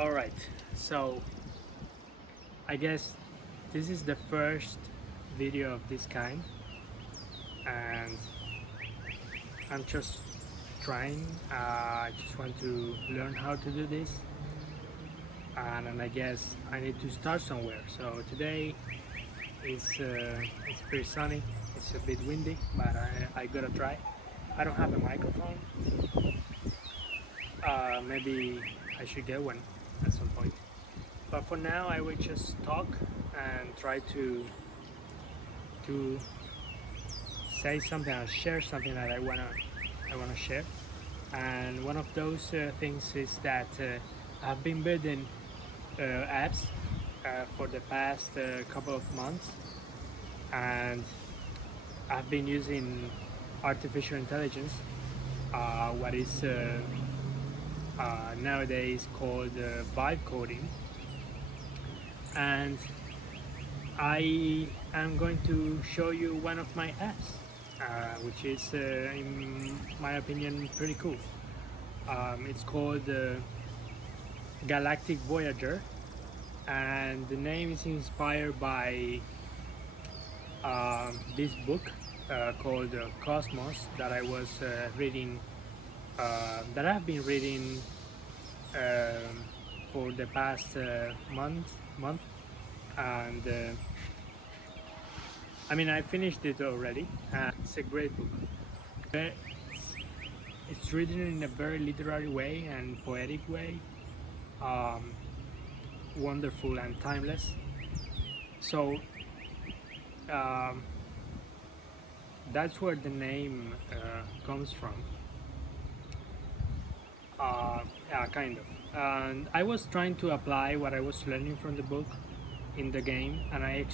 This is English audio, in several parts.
All right, so I guess this is the first video of this kind, and I'm just trying. I just want to learn how to do this, and I guess I need to start somewhere. So today it's pretty sunny. It's a bit windy, but I gotta try. I don't have a microphone. Maybe I should get one at some point. But for now, I will just talk and try to say something or share something that I wanna share. And one of those things is that I've been building apps for the past couple of months, and I've been using artificial intelligence, what is nowadays called vibe coding, and I am going to show you one of my apps, which is, in my opinion, pretty cool. It's called Galactic Voyager, and the name is inspired by this book called Cosmos that I was reading, that I've been reading for the past month, and I mean, I finished it already. It's a great book. It's written in a very literary way and poetic way, um, wonderful and timeless. So um, that's where the name comes from. Yeah, kind of. And I was trying to apply what I was learning from the book in the game, and I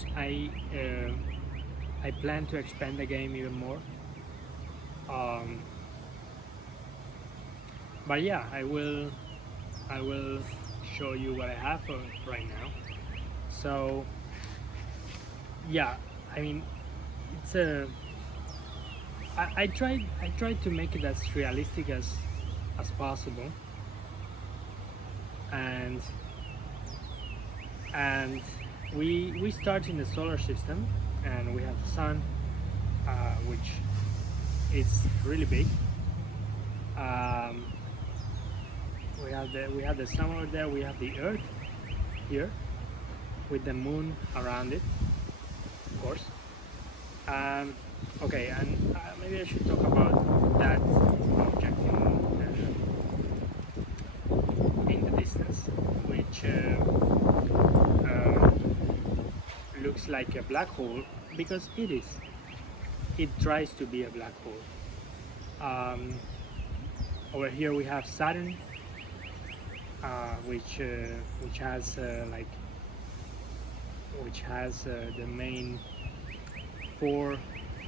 plan to expand the game even more. Um, but yeah, I will show you what I have right now. So yeah, I mean, it's a I tried to make it as realistic as possible, and and we start in the solar system, and we have the sun, which is really big. Um, we have the sun over there. We have the Earth here with the moon around it, of course. Okay, and maybe I should talk about that object in the distance, which looks like a black hole, because it is. It tries to be a black hole. Over here we have Saturn, which has the main four.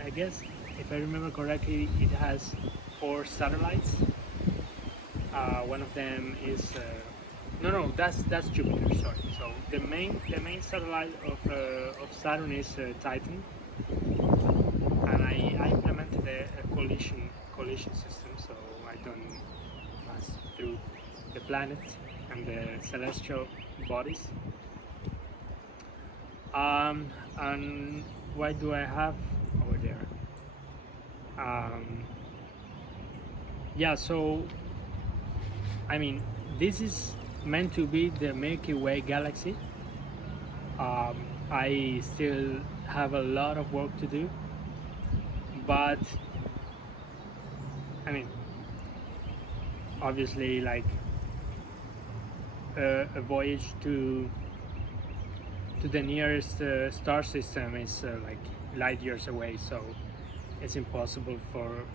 I guess, if I remember correctly, it has four satellites. One of them is no, that's Jupiter. Sorry. So the main satellite of Saturn is Titan, and I implemented a collision system, so I don't pass through the planets and the celestial bodies. And what do I have over there? Yeah, so I mean, this is meant to be the Milky Way galaxy. I still have a lot of work to do, but I mean, obviously, like a voyage to the nearest star system is like light years away, so it's impossible for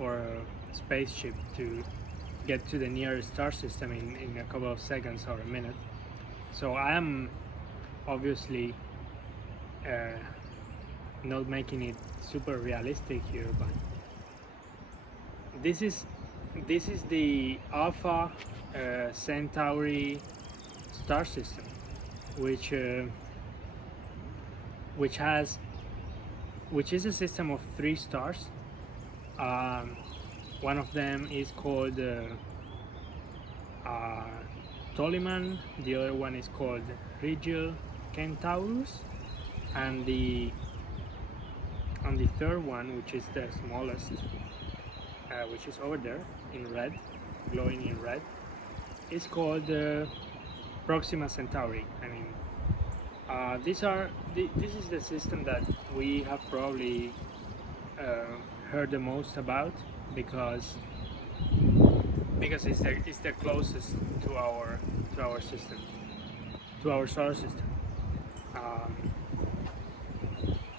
a spaceship to get to the nearest star system in a couple of seconds or a minute. So I am obviously not making it super realistic here, but this is the Alpha Centauri star system, which is a system of 3 stars. One of them is called Toliman, the other one is called Rigil Centaurus, and the third one, which is the smallest, which is over there in red, glowing in red, is called Proxima Centauri. I mean, this is the system that we have probably heard the most about, because it's the closest to our system, to our solar system.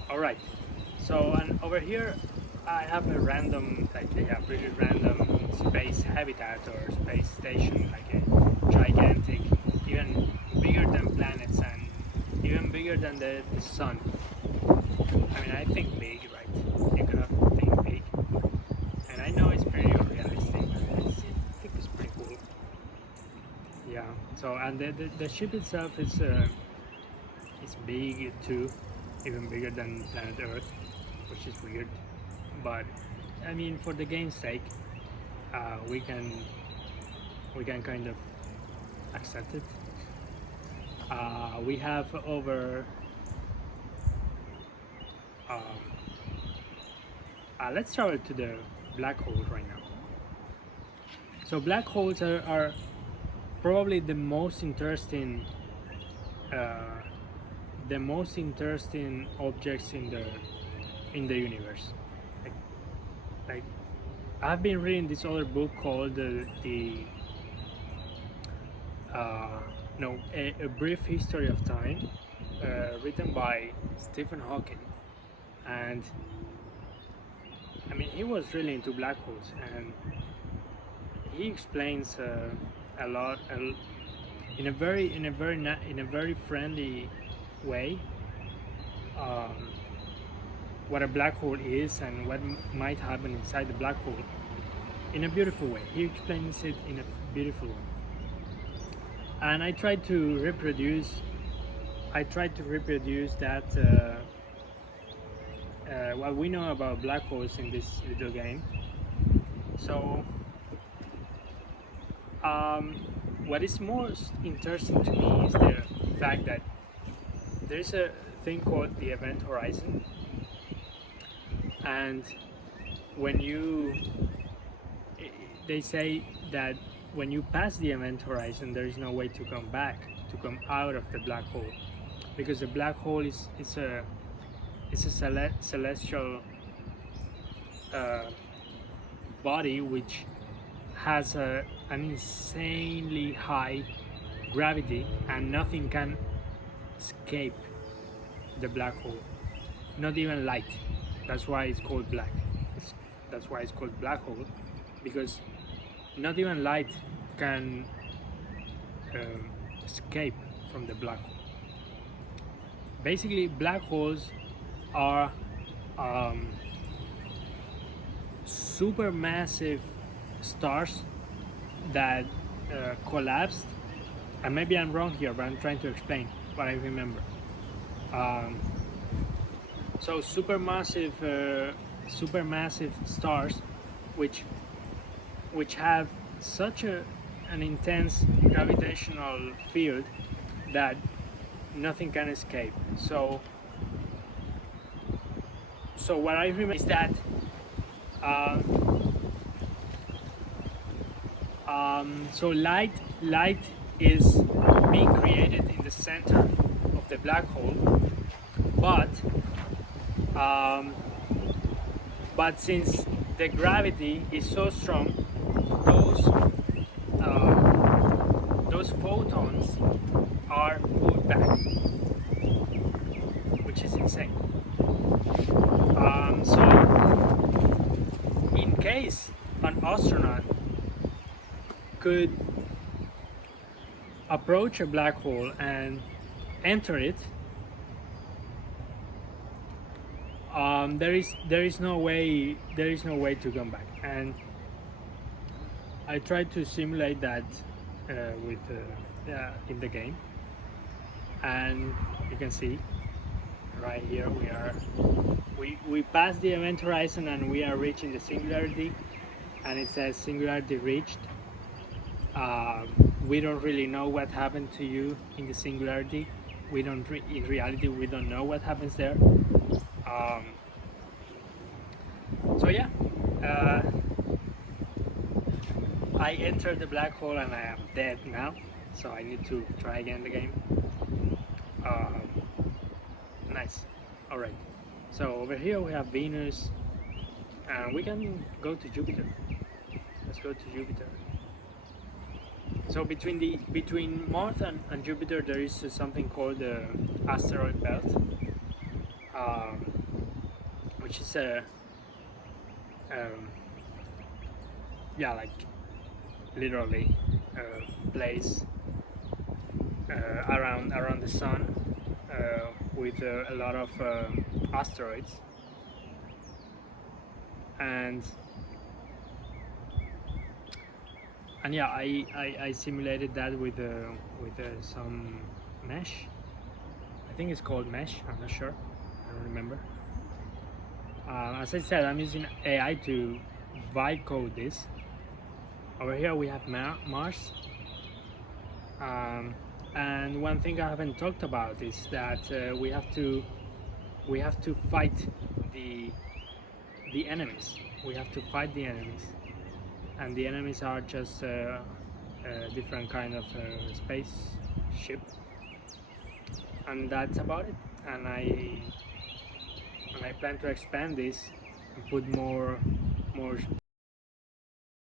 All right. So, and over here I have a random, pretty random space habitat or space station, like a gigantic, even bigger than planets and even bigger than the sun. I mean, I think big, right? You gotta think big. And I know it's pretty unrealistic, but I think it's pretty cool. Yeah. So, and the ship itself is it's big too, even bigger than planet Earth, which is weird. But I mean, for the game's sake, we can kind of accept it. We have over let's travel to the black hole right now. So black holes are probably the most interesting objects in the universe. Like I've been reading this other book called A Brief History of Time, written by Stephen Hawking, and I mean, he was really into black holes, and he explains a lot in a very friendly way what a black hole is and what might happen inside the black hole in a beautiful way. He explains it in a beautiful way, and I tried to reproduce that what we know about black holes in this video game. So what is most interesting to me is the fact that there's a thing called the event horizon, and they say that when you pass the event horizon, there is no way to come back, to come out of the black hole, because the black hole is a celestial body which has an insanely high gravity, and nothing can escape the black hole, not even light. That's why it's called black. That's why it's called black hole, because not even light can escape from the black hole. Basically, black holes are supermassive stars that collapsed, and maybe I'm wrong here, but I'm trying to explain what I remember. So supermassive stars which have such an intense gravitational field that nothing can escape. So what I remember is that so light is being created in the center of the black hole, but since the gravity is so strong, those photons are pulled back, which is insane. So in case an astronaut could approach a black hole and enter it, there is no way to come back. And I tried to simulate that with in the game, and you can see right here we passed the event horizon and we are reaching the singularity, and it says singularity reached. Um, we don't really know what happened to you in the singularity. We don't in reality we don't know what happens there. Um, so yeah, uh, I entered the black hole and I am dead now. So I need to try again the game. Um, nice. All right. So over here we have Venus, and we can go to Jupiter. Let's go to Jupiter. So between Mars and Jupiter there is something called the asteroid belt, um, which is a um, yeah, like literally place around the sun with a lot of asteroids, and yeah, I simulated that with some mesh. I think it's called mesh. I'm not sure. I don't remember. As I said, I'm using AI to vibe code this. Over here we have Mars, um, and one thing I haven't talked about is that we have to fight the enemies. We have to fight the enemies, and the enemies are just a different kind of spaceship, and that's about it. And I plan to expand this and put more